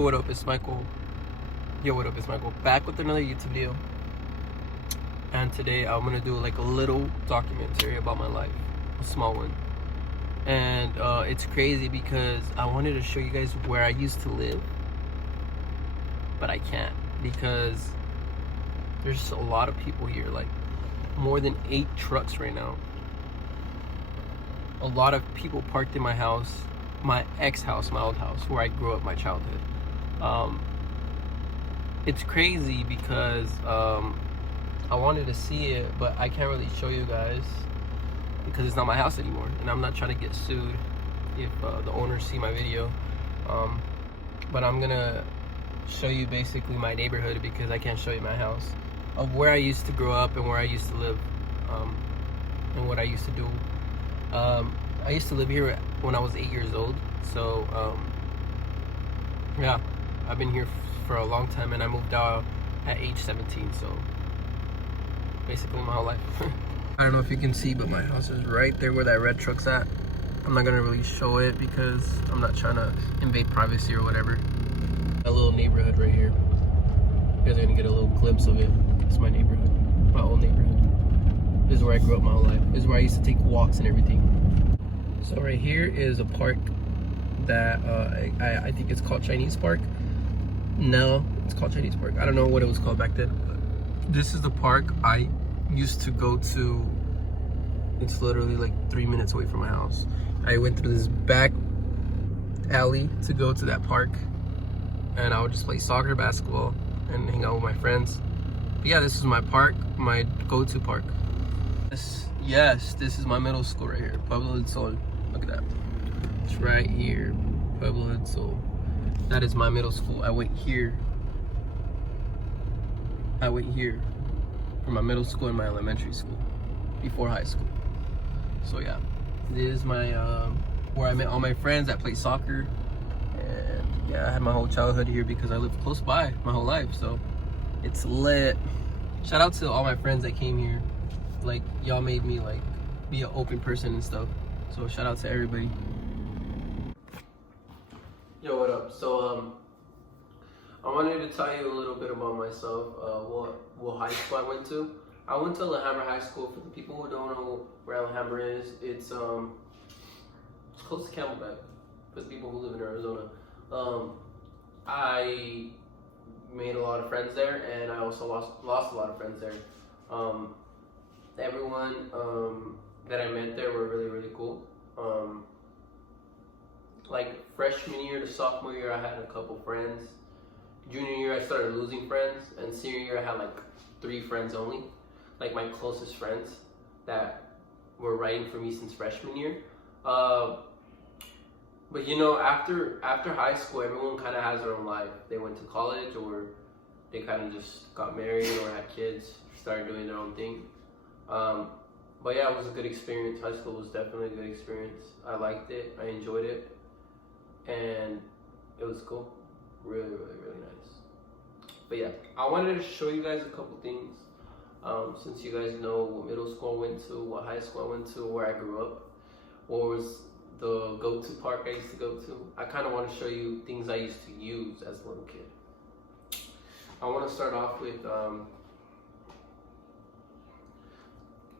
What up, it's Michael. Yo, what up, it's Michael. Back with another YouTube video. And today I'm gonna do like a little documentary about my life, a small one. And it's crazy because I wanted to show you guys where I used to live, but I can't because there's a lot of people here, like more than 8 trucks right now. A lot of people parked in my house, my ex-house, my old house, where I grew up my childhood. It's crazy because I wanted to see it, but I can't really show you guys because it's not my house anymore, and I'm not trying to get sued if the owners see my video. But I'm gonna show you basically my neighborhood because I can't show you my house, of where I used to grow up and where I used to live, and what I used to do. I used to live here when I was 8 years old, so yeah, I've been here for a long time, and I moved out at age 17, so basically my whole life. I don't know if you can see, but my house is right there where that red truck's at. I'm not gonna really show it because I'm not trying to invade privacy or whatever. A little neighborhood right here. You guys are gonna get a little glimpse of it. It's my neighborhood, my old neighborhood. This is where I grew up my whole life. This is where I used to take walks and everything. So right here is a park that I think it's called Chinese Park. No, it's called Chinese Park. I don't know what it was called back then. But this is the park I used to go to. It's literally like 3 minutes away from my house. I went through this back alley to go to that park, and I would just play soccer, basketball, and hang out with my friends. But yeah, this is my park, my go-to park. Yes, this is my middle school right here, Pueblo del Sol. Look at that. It's right here, Pueblo del Sol. That is my middle school. I went here for my middle school and my elementary school before high school. So yeah, this is my where I met all my friends that play soccer, and yeah, I had my whole childhood here because I lived close by my whole life, so it's lit. Shout out to all my friends that came here. Like, y'all made me like be an open person and stuff, so shout out to everybody. Yo, what up? So I wanted to tell you a little bit about myself, what high school I went to. I went to Alhambra High School. For the people who don't know where Alhambra is, it's close to Camelback. For the people who live in Arizona, I made a lot of friends there, and I also lost a lot of friends there. Everyone that I met there were really cool. Like freshman year to sophomore year, I had a couple friends. Junior year, I started losing friends, and senior year, I had like 3 friends only, like my closest friends that were writing for me since freshman year. But you know, after high school, everyone kind of has their own life. They went to college, or they kind of just got married or had kids, started doing their own thing. But yeah, it was a good experience. High school was definitely a good experience. I liked it. I enjoyed it. And it was cool. Really nice. But yeah, I wanted to show you guys a couple things. Since you guys know what middle school I went to, what high school I went to, where I grew up, what was the go-to park I used to go to. I kind of want to show you things I used to use as a little kid. I want to start off with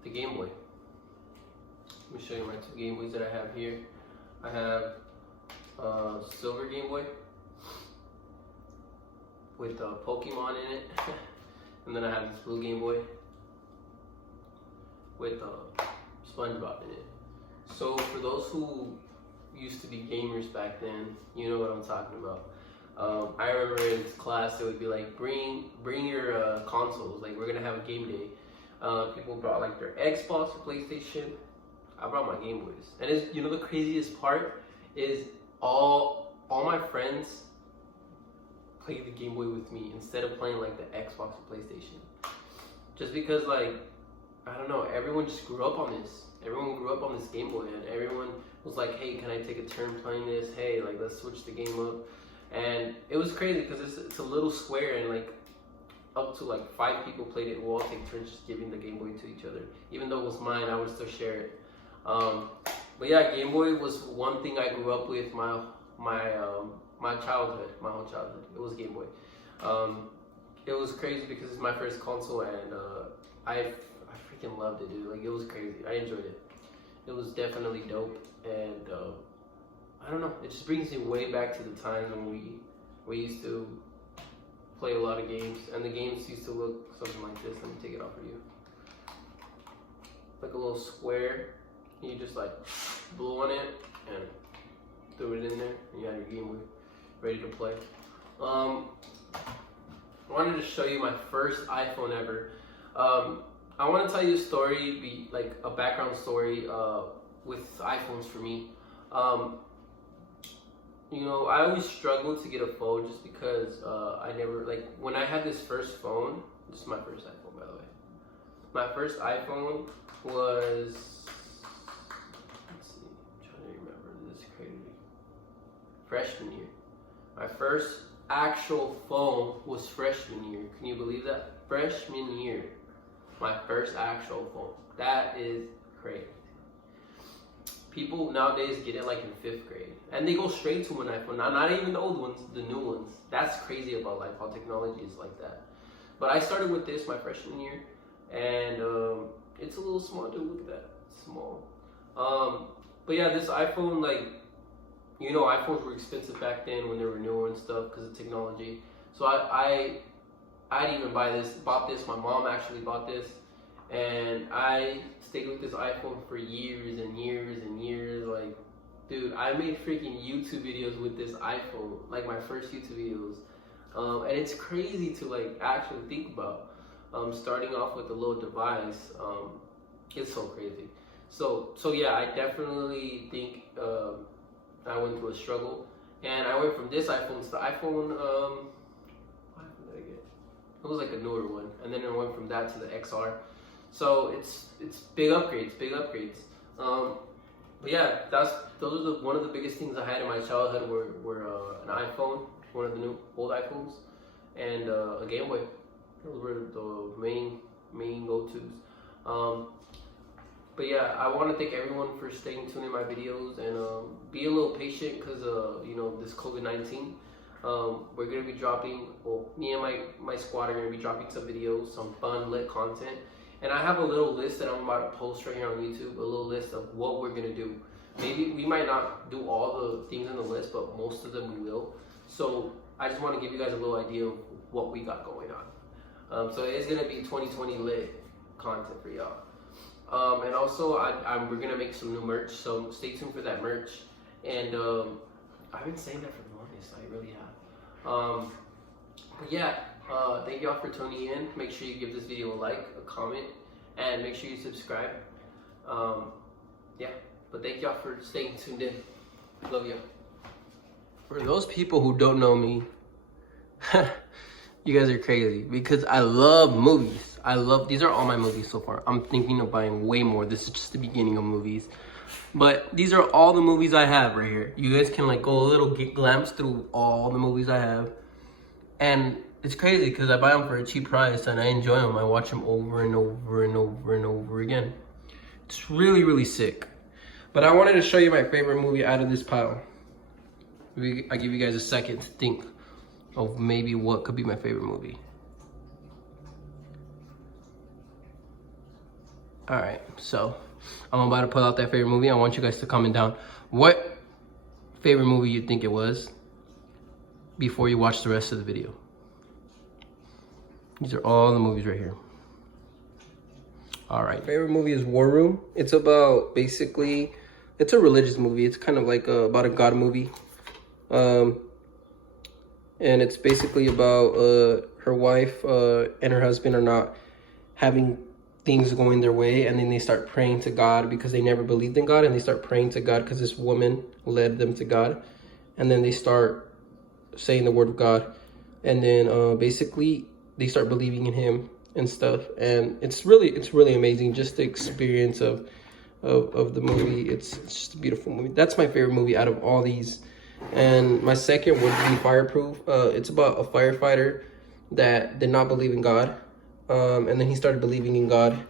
the Game Boy. Let me show you my 2 Game Boys that I have here. I have silver Game Boy with Pokemon in it, and then I have this blue Game Boy with SpongeBob in it. So for those who used to be gamers back then, you know what I'm talking about. I remember in class it would be like, bring your consoles, like we're gonna have a game day. People brought like their Xbox or PlayStation. I brought my Game Boys, and it's, you know, the craziest part is all my friends played the Game Boy with me instead of playing like the Xbox or PlayStation. Just because, like, I don't know, everyone just grew up on this. Everyone grew up on this Game Boy, and everyone was like, hey, can I take a turn playing this? Hey, like, let's switch the game up. And it was crazy because it's a little square, and like up to like 5 people played it. We'll all take turns just giving the Game Boy to each other. Even though it was mine, I would still share it. But yeah, Game Boy was one thing I grew up with. My my childhood, my whole childhood. It was Game Boy. It was crazy because it's my first console, and I freaking loved it, dude. Like, it was crazy. I enjoyed it. It was definitely dope, and I don't know. It just brings me way back to the times when we used to play a lot of games, and the games used to look something like this. Let me take it off for you. Like a little square. You just like blew on it and threw it in there, and you had your Game Boy ready to play. I wanted to show you my first iPhone ever. I want to tell you a story, like a background story with iPhones for me. You know, I always struggled to get a phone just because I never, like, when I had this first phone, this is my first iPhone, by the way. My first iPhone was, let's see, I'm trying to remember, this is crazy. Freshman year. My first actual phone was freshman year. Can you believe that? Freshman year. My first actual phone. That is crazy. People nowadays get it like in 5th grade, and they go straight to an iPhone. Not even the old ones, the new ones. That's crazy about life, how technology is like that. But I started with this my freshman year, and it's a little small, dude. Look at that, it's small. But yeah, this iPhone, like, you know, iPhones were expensive back then when they were newer and stuff because of technology. So I didn't even bought this. My mom actually bought this, and I stayed with this iPhone for years and years and years. Like, dude, I made freaking YouTube videos with this iPhone, like my first YouTube videos. And it's crazy to like actually think about. Starting off with a little device, it's so crazy. So yeah, I definitely think I went through a struggle, and I went from this iPhone to the iPhone. What iPhone did I get? It was like a newer one, and then I went from that to the XR. So it's big upgrades. But yeah, those are one of the biggest things I had in my childhood were an iPhone, one of the new old iPhones, and a Game Boy. Those were the main go-tos. But yeah, I want to thank everyone for staying tuned in my videos, and be a little patient because you know, this COVID-19. We're gonna be dropping. Well, me and my squad are gonna be dropping some videos, some fun lit content. And I have a little list that I'm about to post right here on YouTube, a little list of what we're gonna do. Maybe we might not do all the things on the list, but most of them we will. So I just want to give you guys a little idea of what we got going on. So it's gonna be 2020 lit content for y'all. And also we're gonna make some new merch, so stay tuned for that merch. And I've been saying that for the longest, I really have. But yeah. Thank y'all for tuning in. Make sure you give this video a like, a comment, and make sure you subscribe. Yeah, but thank y'all for staying tuned in. Love y'all. For those people who don't know me, you guys are crazy because I love movies. These are all my movies so far. I'm thinking of buying way more. This is just the beginning of movies. But these are all the movies I have right here. You guys can like go a little glance through all the movies I have. And it's crazy because I buy them for a cheap price and I enjoy them. I watch them over and over and over and over again. It's really, really sick. But I wanted to show you my favorite movie out of this pile. I give you guys a second to think of maybe what could be my favorite movie. Alright, so I'm about to pull out that favorite movie. I want you guys to comment down what favorite movie you think it was before you watch the rest of the video. These are all the movies right here. All right. Favorite movie is War Room. It's about, basically, it's a religious movie. It's kind of like about a God movie. And it's basically about her wife and her husband are not having things going their way. And then they start praying to God because they never believed in God. And they start praying to God because this woman led them to God. And then they start saying the word of God. And then basically, they start believing in him and stuff, and it's really amazing. Just the experience of the movie. It's just a beautiful movie. That's my favorite movie out of all these. And my second would be Fireproof. It's about a firefighter that did not believe in God, and then he started believing in God.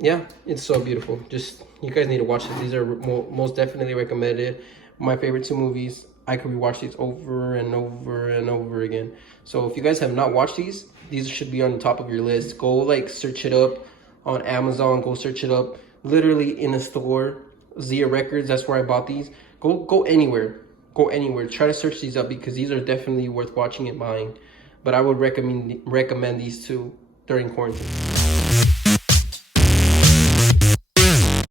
Yeah, it's so beautiful. Just, you guys need to watch this. These are most definitely recommended. My favorite two movies I could rewatch these over and over and over again. So if you guys have not watched these should be on the top of your list. Go like search it up on Amazon. Go search it up literally in a store. Zia Records, that's where I bought these. Go anywhere. Go anywhere. Try to search these up because these are definitely worth watching and buying. But I would recommend these two during quarantine.